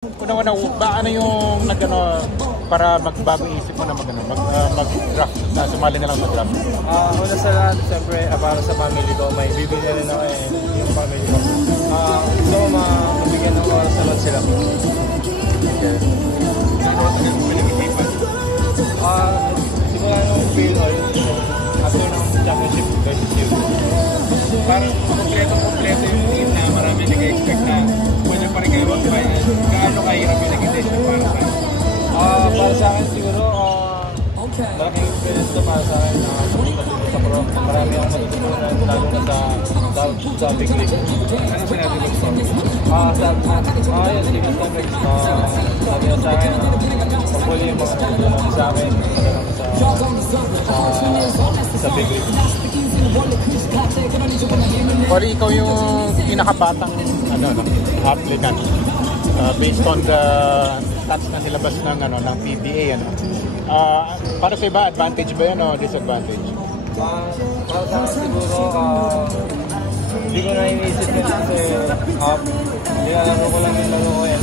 Una-una, ba ano yung nagano para magbago isip mo na mag-draft na sumali na lang sa draft? Una sa lahat, siyempre, para sa family ko, may bibili na rin ako yung family ko. Gusto ko mabigyan ng oras naman sila. Okay. Ano ang tagal mo pinag-isipan? Simula nung feel all, after ng championship versus you. Parang kompleto yung team na marami nag-expect na pwede pa rin kayo mag-final. Gaano kahirap yung naging decision para sa akin? Para sa akin siguro, malaking experience to para sa akin na pumunta dito sa pro. Marami akong matutunan, lalo na sa big league. Ano sinabi mo sa akin? Yes, Steven Stembeck. Sabi niya sa akin, pagpuli yung mga natutunan sa akin, sa big league. Or ikaw yung pinakabatang applicant based on the stats na nilabas ng PBA para sa iba, advantage ba yan o disadvantage? Para sa akin siguro, hindi ko na iniisip yun kasi nilalaro ko lang yung laro ko yan.